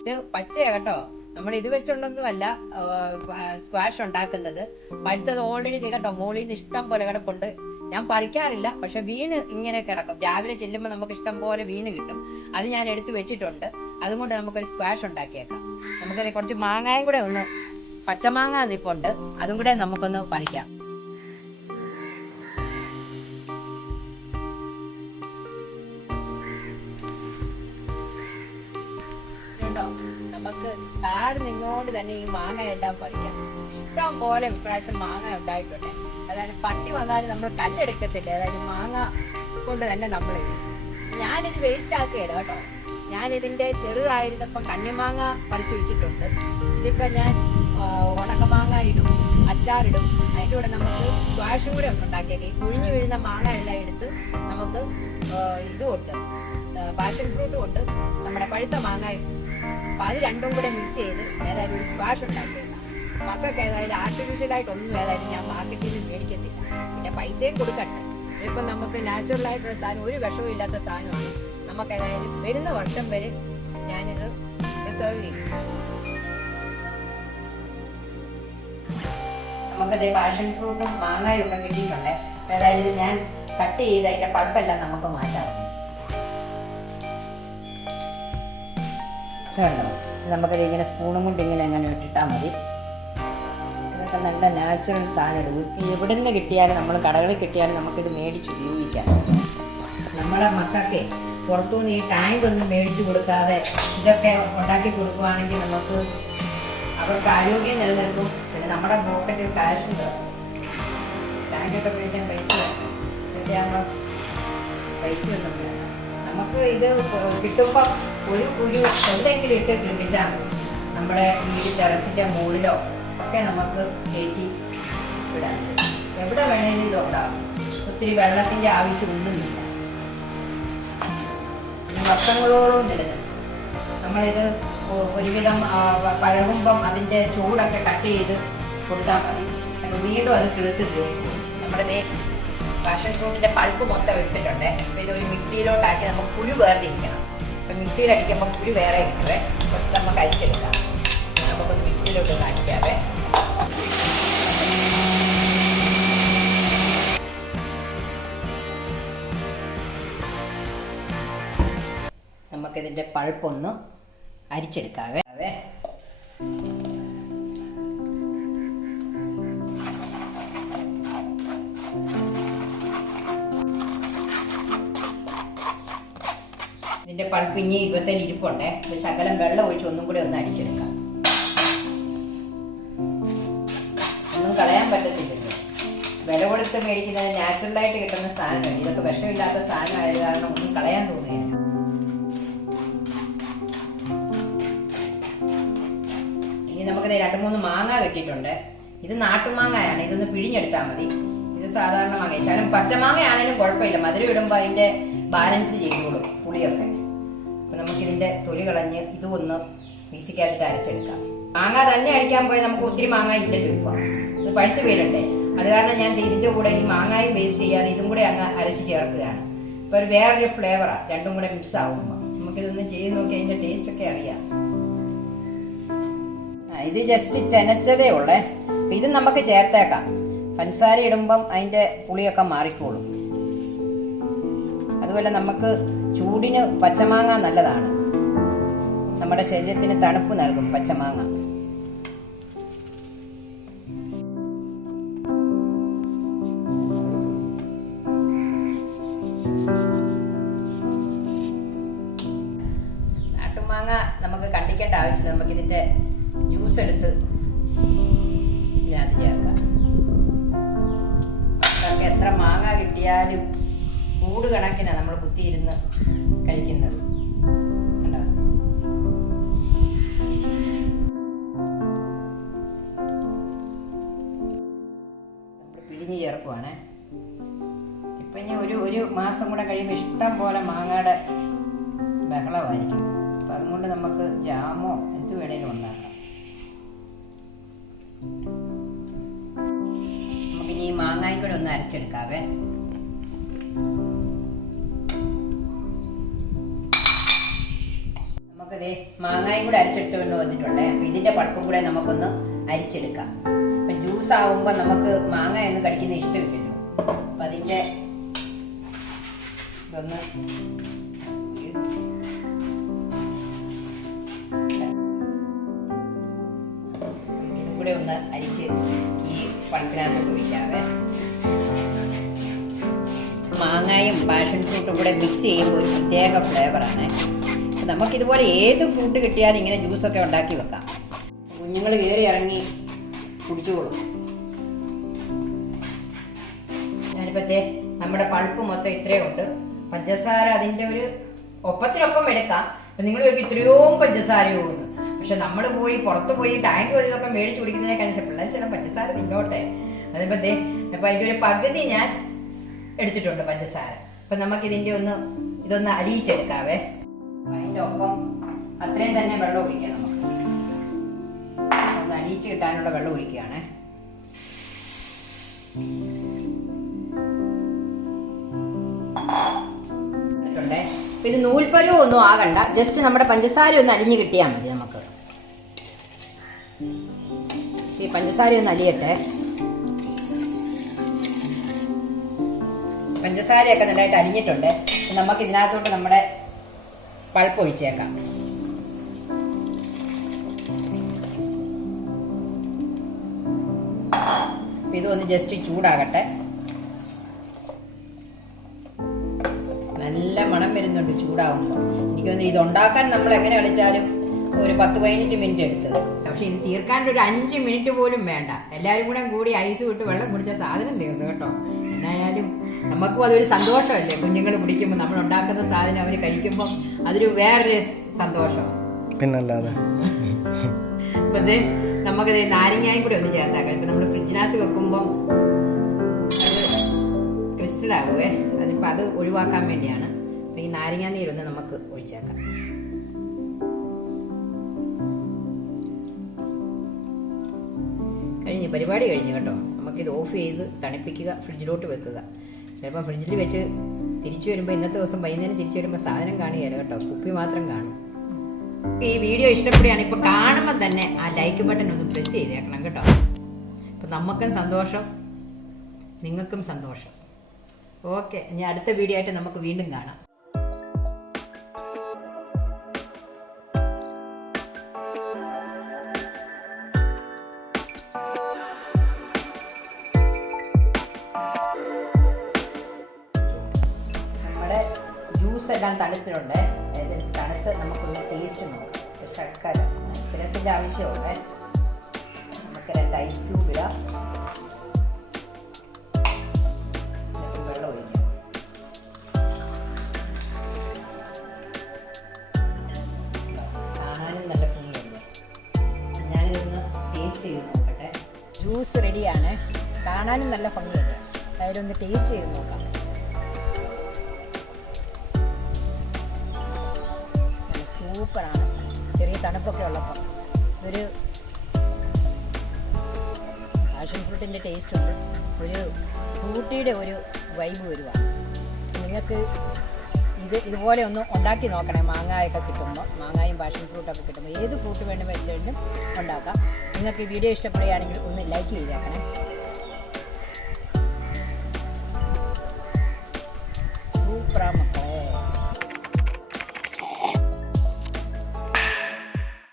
ഇത് പച്ചയാ കേട്ടോ. നമ്മൾ ഇത് വെച്ചുകൊണ്ടൊന്നും അല്ല സ്ക്വാഷ് ഉണ്ടാക്കുന്നത്. പഴുത്തത് ഓൾറെഡി കേട്ടോ മോളിൽ നിന്ന് ഇഷ്ടം പോലെ കിടപ്പുണ്ട്. ഞാൻ പറിക്കാറില്ല, പക്ഷെ വീണ് ഇങ്ങനെ കിടക്കും. രാവിലെ ചെല്ലുമ്പോൾ നമുക്ക് ഇഷ്ടം പോലെ വീണ് കിട്ടും. അത് ഞാൻ എടുത്തു വെച്ചിട്ടുണ്ട്. അതുകൊണ്ട് നമുക്കൊരു സ്ക്വാഷ് ഉണ്ടാക്കിയേക്കാം. നമുക്കത് കുറച്ച് മാങ്ങയും കൂടെ ഒന്ന്, പച്ചമാങ്ങ നിപ്പുണ്ട്, അതും കൂടെ നമുക്കൊന്ന് പറിക്കാം. നമുക്ക് താഴെ നിന്നുകൊണ്ട് തന്നെ ഈ മാങ്ങ എല്ലാം പറിക്കാം. ഇഷ്ടം പോലെ ഇപ്രാവശ്യം മാങ്ങ ഉണ്ടായിട്ടുണ്ട്. അതായത് പട്ടി വന്നാലും നമ്മൾ കല്ലെടുക്കത്തില്ല. അതായത് മാങ്ങ കൊണ്ട് തന്നെ നമ്മൾ ഞാനിത് വേസ്റ്റ് ആക്കുകയില്ല കേട്ടോ. ഞാനിതിൻ്റെ ചെറുതായിരുന്നപ്പം കണ്ണിമാങ്ങ പറിച്ചു വെച്ചിട്ടുണ്ട്. ഇതിപ്പോൾ ഞാൻ ഉണക്കമാങ്ങ ഇടും, അച്ചാറിടും. അതിൻ്റെ കൂടെ നമുക്ക് സ്ക്വാഷും കൂടെ ഒന്ന് ഉണ്ടാക്കിയേക്കാം. ഈ കുഴിഞ്ഞു വീഴുന്ന മാങ്ങ എല്ലാം എടുത്ത് നമുക്ക് ഇതുകൊണ്ട് പാഷൻ ഫ്രൂട്ടും കൊണ്ട് നമ്മുടെ പഴുത്ത മാങ്ങയും, അപ്പം അത് രണ്ടും കൂടെ മിക്സ് ചെയ്ത് ഏതായാലും ഒരു സ്ക്വാഷ് ഉണ്ടാക്കിയേക്കാം. മക്കൾക്ക് ഏതായാലും ആർട്ടിഫിഷ്യലായിട്ടൊന്നും ഏതായാലും ഞാൻ മാർക്കറ്റിൽ നിന്ന് മേടിക്കത്തില്ല. പിന്നെ പൈസയും കൊടുക്കട്ടെ. ഇതിപ്പം നമുക്ക് നാച്ചുറലായിട്ടുള്ള സാധനം, ഒരു വിഷവും ഇല്ലാത്ത സാധനമാണ്. നമുക്ക് ഏതായാലും വരുന്ന വർഷം വരെ ഞാനിത് പ്രിസർവ് ചെയ്യും. നമുക്കത് പാഷൻ ഫ്രൂട്ടും മാങ്ങയും ഒക്കെ കിട്ടിയിട്ടുണ്ടേ. ഏതായാലും ഇത് ഞാൻ കട്ട് ചെയ്ത് അതിൻ്റെ പൾപ്പെല്ലാം നമുക്ക് മാറ്റാം. കണ്ടോ, നമുക്കത് ഇങ്ങനെ സ്പൂണും കൊണ്ട് ഇങ്ങനെ അങ്ങനെ ഇട്ടിട്ടാൽ മതി. ഇതൊക്കെ നല്ല നാച്ചുറൽ സാധനം. എവിടെ നിന്ന് കിട്ടിയാലും, നമ്മൾ കടകളിൽ കിട്ടിയാലും നമുക്കിത് മേടിച്ച് ഉപയോഗിക്കാം. നമ്മളെ മക്കൾക്ക് പുറത്തുനിന്ന് ഈ ടാങ്ക് ഒന്നും മേടിച്ച് കൊടുക്കാതെ ഇതൊക്കെ ഉണ്ടാക്കി കൊടുക്കുകയാണെങ്കിൽ നമുക്ക് അവർക്ക് ആരോഗ്യം നിലനിൽക്കും. പിന്നെ നമ്മുടെ പോക്കറ്റിൽ കാശുണ്ട്. ടാങ്കൊക്കെ മേടിക്കാൻ പൈസ വേണം. ഇതൊക്കെ ആകുമ്പോൾ പൈസ ഒന്നും വേണം. നമുക്ക് ഇത് കിട്ടുമ്പോൾ ഒരു എന്തെങ്കിലും ഇട്ട് കിളിപ്പിച്ചാൽ മതി. നമ്മുടെ വീട് ടെറസിൻ്റെ മുകളിലോ ഒക്കെ നമുക്ക് കയറ്റി വിടാൻ. എവിടെ വേണേലും ഇതുണ്ടാകും. ഒത്തിരി വെള്ളത്തിൻ്റെ ആവശ്യമൊന്നുമില്ല. വർഷങ്ങളോളം നിലനിൽക്കും. നമ്മളിത് ഒരുവിധം പഴകുമ്പം അതിൻ്റെ ചൂടൊക്കെ കട്ട് ചെയ്ത് കൊടുത്താൽ മതി. വീണ്ടും അത് കിളുത്ത് തീർക്കും. നമ്മുടെ പാഷൻ ഫ്രൂട്ടിൻ്റെ പൾപ്പ് മൊത്തം എടുത്തിട്ടുണ്ട്. അപ്പോൾ ഇതൊരു മിക്സിയിലോട്ടാക്കി നമുക്ക് പുഴു വേർതിരിക്കണം. അപ്പം മിക്സിയിൽ അടിക്കുമ്പോൾ പുഴു വേറെ കിട്ടുവേ. കുറച്ച് നമുക്ക് അരിച്ചെടുക്കാം. നമുക്കൊന്ന് മിക്സിയിലോട്ട് കാണിക്കാവേ. നമുക്കിതിൻ്റെ പൾപ്പൊന്ന് അരിച്ചെടുക്കാവേ. ഇതിൻ്റെ പൾപ്പ് ഇനി ഇവത്തിൽ ഇരിപ്പുണ്ടേ. ഒരു ശകലം വെള്ളം ഒഴിച്ച് ഒന്നും കൂടി ഒന്ന് അടിച്ചെടുക്കാം. ഒന്നും കളയാൻ പറ്റത്തില്ലല്ലോ. വില കൊടുത്ത് മേടിക്കുന്നത് നാച്ചുറലായിട്ട് കിട്ടുന്ന സാധനമാണ്. ഇതൊക്കെ വിഷമില്ലാത്ത സാധനമായത് കാരണം ഒന്നും കളയാൻ തോന്നുകയില്ല. ഇനി നമുക്കിത് 2-3 മാങ്ങ കിട്ടിയിട്ടുണ്ട്. ഇത് നാട്ടുമാങ്ങയാണ്. ഇതൊന്ന് പിഴിഞ്ഞെടുത്താൽ മതി. ഇത് സാധാരണ മാങ്ങ. ശകലം പച്ചമാങ്ങയാണെങ്കിലും കുഴപ്പമില്ല. മധുരം ഇടുമ്പോൾ അതിൻ്റെ ബാലൻസ് ചെയ്തോളും പുളിയൊക്കെ. അപ്പം നമുക്കിതിൻ്റെ തൊലി കളഞ്ഞ് ഇതും ഒന്ന് മിക്സിക്കകത്തിട്ട് അരച്ചെടുക്കാം. മാങ്ങ തന്നെ അടിക്കാൻ പോയാൽ നമുക്ക് ഒത്തിരി മാങ്ങ ഇല്ലല്ലോ ഇപ്പം. ഇത് പഴുത്ത് വീഴണ്ടേ. അത് കാരണം ഞാൻ ഇതിൻ്റെ കൂടെ ഈ മാങ്ങായും വേസ്റ്റ് ചെയ്യാതെ ഇതും കൂടെ അങ്ങ് അരച്ച് ചേർക്കുകയാണ്. ഇപ്പോൾ ഒരു വേറൊരു ഫ്ലേവറാണ്. രണ്ടും കൂടെ മിക്സ് ആകുമ്പോൾ നമുക്കിതൊന്ന് ചെയ്ത് നോക്കി അതിൻ്റെ ടേസ്റ്റൊക്കെ അറിയാം. ഇത് ജസ്റ്റ് ചെനച്ചതേ ഉള്ളേ. അപ്പം ഇത് നമുക്ക് ചേർത്തേക്കാം. പഞ്ചസാര ഇടുമ്പം അതിൻ്റെ പുളിയൊക്കെ മാറിക്കോളും. അതുപോലെ നമുക്ക് ചൂടിന് പച്ചമാങ്ങ നല്ലതാണ്. നമ്മുടെ ശരീരത്തിന് തണുപ്പ് നൽകും പച്ചമാങ്ങ. നാട്ടുമാങ്ങ നമുക്ക് കണ്ടിക്കേണ്ട ആവശ്യമില്ല. നമുക്കിതിൻ്റെ ജ്യൂസ് എടുത്ത് ഇതിനകത്ത് ചേർക്കാം. നമുക്ക് എത്ര മാങ്ങ കിട്ടിയാലും കൂട് കണക്കിനാണ് നമ്മൾ കുത്തിയിരുന്ന് കഴിക്കുന്നത്. കണ്ടോ, പിഴിഞ്ഞ് ചേർക്കുവാണ്. ഇപ്പം ഇനി ഒരു മാസം കൂടെ കഴിയുമ്പോൾ ഇഷ്ടം പോലെ മാങ്ങയുടെ ബഹളമായിരിക്കും. അപ്പം അതുകൊണ്ട് നമുക്ക് ജാമോ എന്ത് വേണേലും ഉണ്ടാക്കാം. നമുക്കിനി ഈ മാങ്ങായും കൂടെ ഒന്ന് അരച്ചെടുക്കാവേ. നമുക്കിതേ മാങ്ങായും കൂടെ അരിച്ചെടുത്തുകൊണ്ട് വന്നിട്ടുണ്ട്. അപ്പം ഇതിൻ്റെ പൾപ്പും കൂടെ നമുക്കൊന്ന് അരിച്ചെടുക്കാം. അപ്പം ജ്യൂസ് ആകുമ്പോൾ നമുക്ക് മാങ്ങ ഒന്നും കടിക്കുന്ന ഇഷ്ടമില്ലല്ലോ. അപ്പം അതിൻ്റെ ഇതൊന്ന് ഇതും കൂടെ ഒന്ന് അരിച്ച് ഈ പൾപ്പിനകത്ത് ഒഴിക്കാവേ. മാങ്ങയും പാഷൻ ഫ്രൂട്ടും കൂടെ മിക്സ് ചെയ്യുമ്പോൾ ഒരു പ്രത്യേക ഫ്ലേവറാണ്. നമുക്കിതുപോലെ ഏത് ഫ്രൂട്ട് കിട്ടിയാലും ഇങ്ങനെ ജ്യൂസൊക്കെ ഉണ്ടാക്കി വെക്കാം. കുഞ്ഞുങ്ങൾ കയറി ഇറങ്ങി കുടിച്ചോളും. ഞാനിപ്പോഴത്തെ നമ്മുടെ പൾപ്പ് മൊത്തം ഇത്രയും ഉണ്ട്. പഞ്ചസാര അതിൻ്റെ ഒരു ഒപ്പത്തിനൊപ്പം എടുക്കാം. അപ്പം നിങ്ങൾ ചോദിക്കും ഇത്രയോ പഞ്ചസാര പോകുന്നു. പക്ഷെ നമ്മൾ പോയി പുറത്ത് പോയി ടാങ്ക് ഇതൊക്കെ മേടിച്ച് കുടിക്കുന്നതിനേക്കാൾ പിള്ളേർ ചില പഞ്ചസാര തിന്നോട്ടെ. അതിപ്പോഴത്തെ അപ്പം അതിൻ്റെ ഒരു പകുതി ഞാൻ എടുത്തിട്ടുണ്ട് പഞ്ചസാര. അപ്പം നമുക്കിതിൻ്റെ ഇതൊന്ന് അലിയിച്ചെടുക്കാവേ. അതിൻ്റെ ഒപ്പം അത്രയും തന്നെ വെള്ളം ഒഴിക്കാം. നമുക്ക് ഒന്ന് അലിയിച്ച് കിട്ടാനുള്ള വെള്ളം ഒഴിക്കുകയാണേ. ഇത് നൂൽപ്പരവും ഒന്നും ആകണ്ട, ജസ്റ്റ് നമ്മുടെ പഞ്ചസാര ഒന്ന് അലിഞ്ഞ് കിട്ടിയാൽ മതി. നമുക്ക് ഈ പഞ്ചസാര ഒന്ന് അലിയട്ടെ. പഞ്ചസാരയൊക്കെ നല്ലതായിട്ട് അലിഞ്ഞിട്ടുണ്ട്. നമുക്ക് ഇതിനകത്തോട്ട് നമ്മുടെ പൾപ്പ് ഒഴിച്ചേക്കാം. ഇതൊന്ന് ജസ്റ്റ് ചൂടാകട്ടെ. നല്ല മണം വരുന്നുണ്ട് ചൂടാവുമ്പോൾ. എനിക്കൊന്ന് ഇതുണ്ടാക്കാൻ നമ്മൾ എങ്ങനെ കളിച്ചാലും ഒരു 10-15 മിനിറ്റ് എടുത്തത്. പക്ഷെ ഇത് തീർക്കാൻ ഒരു 5 മിനിറ്റ് പോലും വേണ്ട. എല്ലാവരും കൂടി ഐസ് വിട്ട് വെള്ളം കുടിച്ച സാധനം തീർന്നു കേട്ടോ. എന്നായാലും നമുക്കും അതൊരു സന്തോഷമല്ലേ. കുഞ്ഞുങ്ങൾ കുടിക്കുമ്പോൾ നമ്മൾ ഉണ്ടാക്കുന്ന സാധനം അവർ കഴിക്കുമ്പോൾ അതൊരു വേറൊരു സന്തോഷം പിന്നല്ലാതെ. അപ്പം ഇത് നമുക്കത് നാരങ്ങായും കൂടെ ഒന്ന് ചേർത്താക്കാം. ഇപ്പം നമ്മൾ ഫ്രിഡ്ജിനകത്ത് വെക്കുമ്പം അത് ക്രിസ്റ്റലാകുവേ. അതിപ്പോൾ അത് ഒഴിവാക്കാൻ വേണ്ടിയാണ്. അപ്പം ഈ നാരങ്ങാ നീരൊന്ന് നമുക്ക് ഒഴിച്ചേക്കാം. പരിപാടി കഴിഞ്ഞു കേട്ടോ. നമുക്കിത് ഓഫ് ചെയ്ത് തണുപ്പിക്കുക, ഫ്രിഡ്ജിലോട്ട് വെക്കുക. ചിലപ്പോൾ ഫ്രിഡ്ജിൽ വെച്ച് തിരിച്ചു വരുമ്പോൾ ഇന്നത്തെ ദിവസം വൈകുന്നേരം തിരിച്ചു വരുമ്പോൾ സാധനം കാണുകയല്ല കേട്ടോ, കുപ്പി മാത്രം കാണും. ഈ വീഡിയോ ഇഷ്ടപ്പെടുകയാണ് ഇപ്പോൾ കാണുമ്പോൾ തന്നെ ആ ലൈക്ക് ബട്ടൺ ഒന്ന് പ്രസ് ചെയ്തേക്കണം കേട്ടോ. അപ്പം നമുക്കും സന്തോഷം, നിങ്ങൾക്കും സന്തോഷം. ഓക്കെ, ഇനി അടുത്ത വീഡിയോ ആയിട്ട് നമുക്ക് വീണ്ടും കാണാം. ജ്യൂസ് എല്ലാം തണുത്തിട്ടുണ്ട്. തണുത്ത് നമുക്കൊന്ന് ടേസ്റ്റ് നോക്കാം. ശർക്കര ഇത്തരത്തിൻ്റെ ആവശ്യമുണ്ട്. നമുക്ക് 2 ഐസ് ക്യൂബ് ഇടാം. വെള്ളം ഒഴിക്കാം. കാണാനും നല്ല ഭംഗിയല്ലേ. ഞാനിതൊന്ന് ടേസ്റ്റ് ചെയ്ത് നോക്കട്ടെ. ജ്യൂസ് റെഡിയാണ്. കാണാനും നല്ല ഭംഗിയല്ലേ. അതിലൊന്ന് ടേസ്റ്റ് ചെയ്ത് നോക്കാം. സൂപ്പറാണ്. ചെറിയ തണുപ്പൊക്കെ ഉള്ളപ്പോൾ ഒരു പാഷൻ ഫ്രൂട്ടിൻ്റെ ടേസ്റ്റ് ഉണ്ട്. ഒരു ഫ്രൂട്ടിയുടെ ഒരു വൈബ് വരിക. നിങ്ങൾക്ക് ഇതുപോലെ ഒന്ന് ഉണ്ടാക്കി നോക്കണേ. മാങ്ങയൊക്കെ കിട്ടുമ്പോൾ, മാങ്ങായും പാഷൻ ഫ്രൂട്ടൊക്കെ കിട്ടുമ്പോൾ ഏത് ഫ്രൂട്ട് വേണമെന്ന് വെച്ചാലും ഉണ്ടാക്കാം. നിങ്ങൾക്ക് ഈ വീഡിയോ ഇഷ്ടപ്പെടുകയാണെങ്കിൽ ഒന്ന് ലൈക്ക് ചെയ്തേക്കണേ.